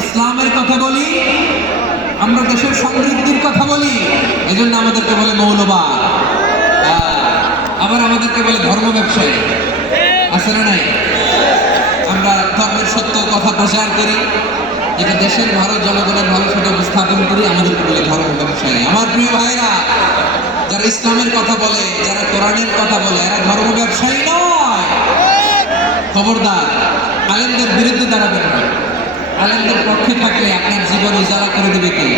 ইসলামের কথা বলি, আমরা দেশের সমৃদ্ধির কথা বলি, এজন্য আমাদেরকে বলে মৌলবাদ, আবার আমাদেরকে বলে ধর্ম ব্যবসায়ী। আছে না নাই? আমরা ধর্মের সত্য কথা প্রচার করি, যেটা দেশের ভালো, জনগণের ভালো, সেটা উপস্থাপন করি, আমাদেরকে বলে ধর্ম ব্যবসায়ী। আমার প্রিয় ভাইরা, যারা ইসলামের কথা বলে, যারা কোরআনের কথা বলে, এরা ধর্ম ব্যবসায়ী নয়। খবরদার, আলেমদের বিরুদ্ধে দাঁড়াবেন না। আলেমদের পক্ষে থাকলে আপনার জীবন উজালা করে দেবে কে?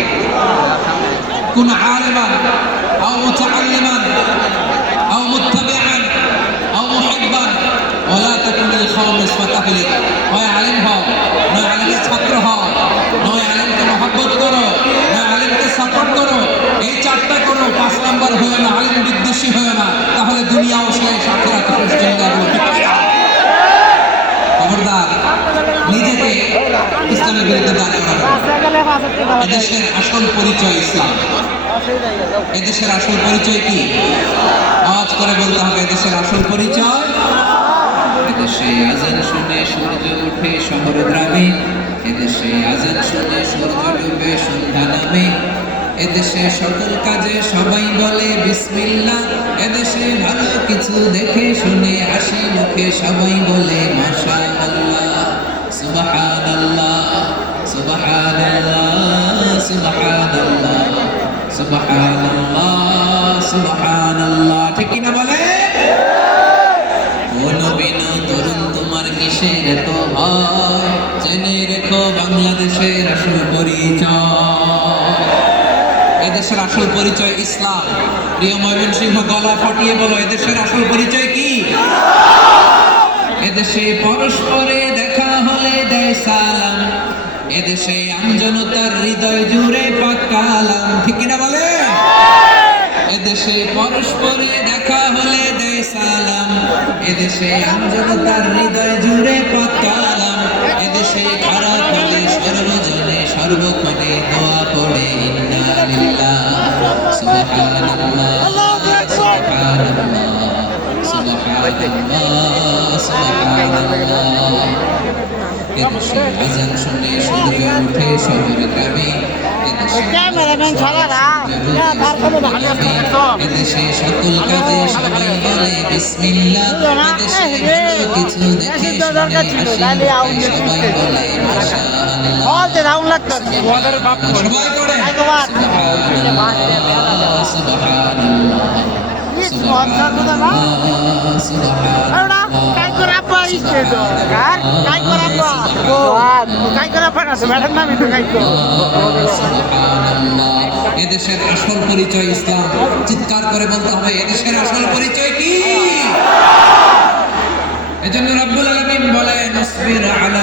কোন আলেমান আও মুতাআল্লিমান আও মুত্তাবিআন আও মুহিব্বান ওয়ালা তাকুনিল খামিস ফাতাহলিক। হয় আলেম হও, নয় আলেমের ছাত্র হও, নয় আলেমকে মহব্বত করো, নয় আলেমকে সাপোর্ট করো। এই চারটা করো, 5 নাম্বার হয়ে না, আলেম বিদ্বেষী হয়ে না, তাহলে দুনিয়াও শেষ, আখিরাত শেষ, জিন্দাবাদ। খবরদার, নিজেকে ইসলামের বিরুদ্ধে দাঁড়িয়ে রাখো। এদেশের আসল পরিচয় ইসলাম। এদেশের আসল পরিচয় কি? আওয়াজ করে বলতে হবে, এদেশের আসল পরিচয়। এদেশে আজান শুনে সূর্য ওঠে শহর গ্রামে, এদেশে আজান শুনে সূর্য ডুবে সন্ধ্যা নামে, এদেশে সকল কাজে সবাই বলে বিসমিল্লাহ, এদেশে ভালো কিছু দেখে শুনে হাসি মুখে সবাই বলে মাশাআল্লাহ, সুবহানাল্লাহ, সুবহানাল্লাহ, সুবহানাল্লাহ, সুবহানাল্লাহ, সুবহানাল্লাহ। ঠিক কি না বলে? ও নবীন তরুণ, তোমার কিসের এত ভয়? জেনে রেখো বাংলাদেশের আসল পরিচয়। এদেশের আসল পরিচয় ইসলাম। প্রিয় ময়মনসিংহ, গলা ফাটিয়ে বলো, এদেশের আসল পরিচয় কি? এদেশে পরস্পরে দেখা হলে দেয় সালাম, এদেশে আমজনতার হৃদয় জুড়ে পাক কালাম। ঠিক কিনা বলে? এদেশে পরস্পরে দেখা হলে দেয় সালাম, এদেশে আমজনতার হৃদয় জুড়ে পাক কালাম, এদেশে খারাপ হলে সর্বজনে সর্বক্ষণে দোয়া পড়ে ইন্না লিল্লাহ, সুবহানাল্লাহ, সুবহানাল্লাহ, সুবহানাল্লাহ, সুবহানাল্লাহ। এদেশে আজান শুনে সূর্য ওঠে শহর গ্রামে, ক্যামেরাম্যান ছাড়া এদেশে সকল কাজে সবাই বলে বিসমিল্লাহ, এদেশে ভালো কিছু দেখে শুনে হাসি মুখে সবাই বলে মাশাআল্লাহ। সবাই করে সুবহানাল্লাহ, সুবহানাল্লাহ, এদেশের আসল পরিচয় ইসলাম। চিৎকার করে বলতে হবে, এদেশের আসল পরিচয় কি?